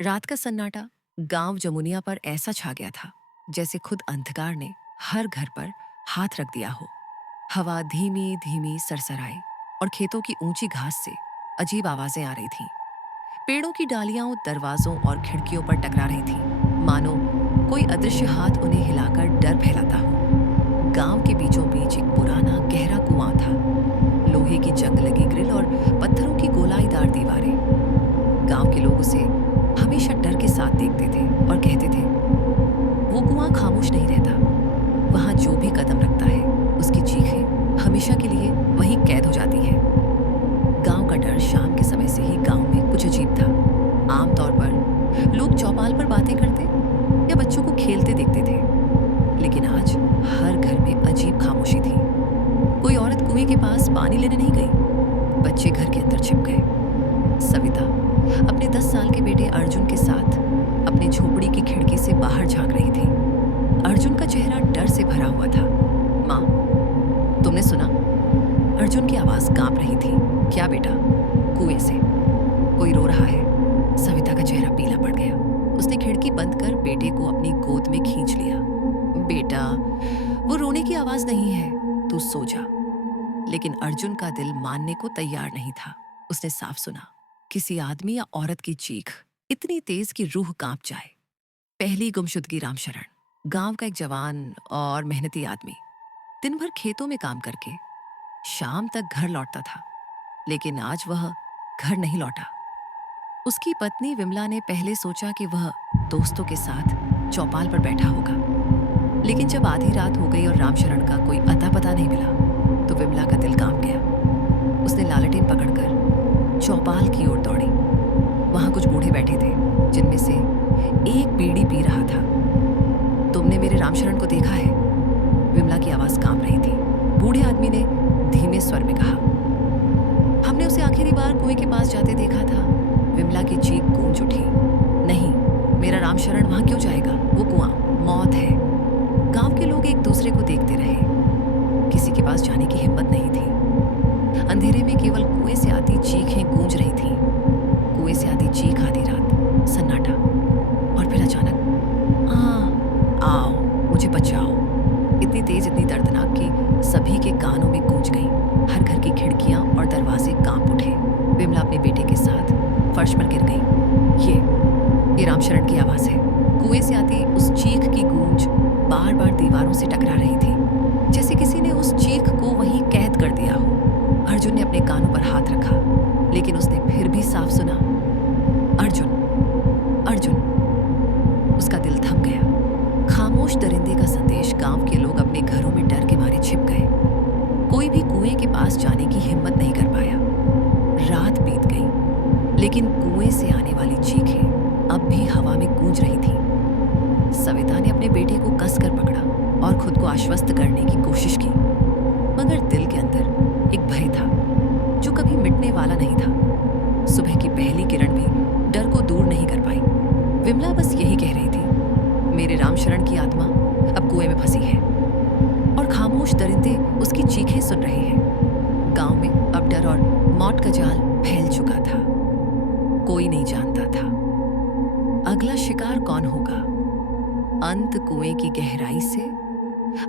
रात का सन्नाटा गांव जमुनिया पर ऐसा छा गया था जैसे खुद अंधकार ने हर घर पर हाथ रख दिया हो। हवा धीमी धीमी सरसराई और खेतों की ऊंची घास से अजीब आवाजें आ रही थीं। पेड़ों की डालियां दरवाजों और खिड़कियों पर टकरा रही थीं, मानो कोई अदृश्य हाथ उन्हें हिलाकर डर फैलाता हो। गांव के बीचों बीच एक पुराना गहरा कुआं था। लोहे की जंग लगी ग्रिल और पत्थरों की गोलाईदार दीवारें। गांव के लोग उसे हमेशा डर के साथ देखते थे और कहते थे, वो कुआं खामोश नहीं रहता। वहां जो भी कदम रखता है उसकी चीखें हमेशा के लिए वहीं कैद हो जाती है। गांव का डर शाम के समय से ही गांव में कुछ अजीब था। आमतौर पर लोग चौपाल पर बातें करते या बच्चों को खेलते देखते थे, लेकिन आज हर घर में अजीब खामोशी थी। कोई औरत कुएं के पास पानी लेने नहीं गई। बच्चे घर के अंदर छिप गए। सविता अपने 10 साल के बेटे अर्जुन के साथ अपनी झोपड़ी की खिड़की से बाहर झांक रही थी। अर्जुन का चेहरा डर से भरा हुआ था। माँ, तुमने सुना? अर्जुन की आवाज कांप रही थी। क्या बेटा? कुएं से कोई रो रहा है। सविता का चेहरा पीला पड़ गया। उसने खिड़की बंद कर बेटे को अपनी गोद में खींच लिया। बेटा, वो रोने की आवाज नहीं है, तू सो जा। लेकिन अर्जुन का दिल मानने को तैयार नहीं था। उसने साफ सुना, किसी आदमी या औरत की चीख इतनी तेज कि रूह कांप जाए। पहली गुमशुदगी रामशरण, गांव का एक जवान और मेहनती आदमी, दिन भर खेतों में काम करके शाम तक घर लौटता था। लेकिन आज वह घर नहीं लौटा। उसकी पत्नी विमला ने पहले सोचा कि वह दोस्तों के साथ चौपाल पर बैठा होगा, लेकिन जब आधी रात हो गई और रामशरण का कोई अता पता नहीं मिला तो विमला का दिल कांप गया। उसने लालटेन पकड़कर चौपाल की ओर दौड़ी। वहां कुछ बूढ़े बैठे थे, जिनमें से एक बीड़ी पी रहा था। तुमने मेरे रामशरण को देखा है? विमला की आवाज कांप रही थी। बूढ़े आदमी ने धीमे स्वर में कहा, हमने उसे आखिरी बार कुएं के पास जाते देखा था। विमला की चीख गूंज उठी। नहीं, मेरा रामशरण वहां क्यों जाएगा? वो कुआं मौत है। गांव के लोग एक दूसरे को देखते रहे। किसी के पास जाने की हिम्मत नहीं थी। अंधेरे में केवल कुएं से आती चीखें गूंज रही थीं। कुएं से आती चीख, आधी रात, सन्नाटा, और फिर अचानक, आओ, मुझे बचाओ। इतनी तेज, इतनी दर्दनाक कि सभी के कानों में गूंज गई। हर घर की खिड़कियां और दरवाजे कांप उठे। विमला अपने बेटे के साथ फर्श पर गिर गई। ये रामशरण की आवाज है। कुएं से आती उस चीख की गूंज बार बार दीवारों से टकरा रही थी, जैसे किसी ने उस चीख को वहीं कैद कर दिया हो। अर्जुन ने अपने कानों पर हाथ रखा, लेकिन उसने फिर भी साफ सुना, अर्जुन, अर्जुन। उसका दिल थम गया। खामोश दरिंदे का संदेश। गांव के लोग अपने घरों में डर के मारे छिप गए। कोई भी कुएं के पास जाने की हिम्मत नहीं कर पाया। रात बीत गई, लेकिन कुएं से आने वाली चीखें अब भी हवा में गूंज रही थी। सविता ने अपने बेटे को कसकर पकड़ा और खुद को आश्वस्त करने की कोशिश की, मगर दिल के अंदर एक भय था जो कभी मिटने वाला नहीं था। सुबह की पहली किरण भी डर को दूर नहीं कर पाई। विमला बस यही कह रही थी, मेरे रामशरण की आत्मा अब कुएं में फंसी है। और खामोश दरिंदे उसकी चीखें सुन रहे हैं। गांव में अब डर और मौत का जाल फैल चुका था। कोई नहीं जानता था अगला शिकार कौन होगा। अंत कुएं की गहराई से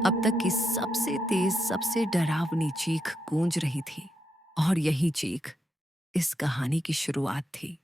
अब तक की सबसे तेज, सबसे डरावनी चीख गूंज रही थी। और यही चीख इस कहानी की शुरुआत थी।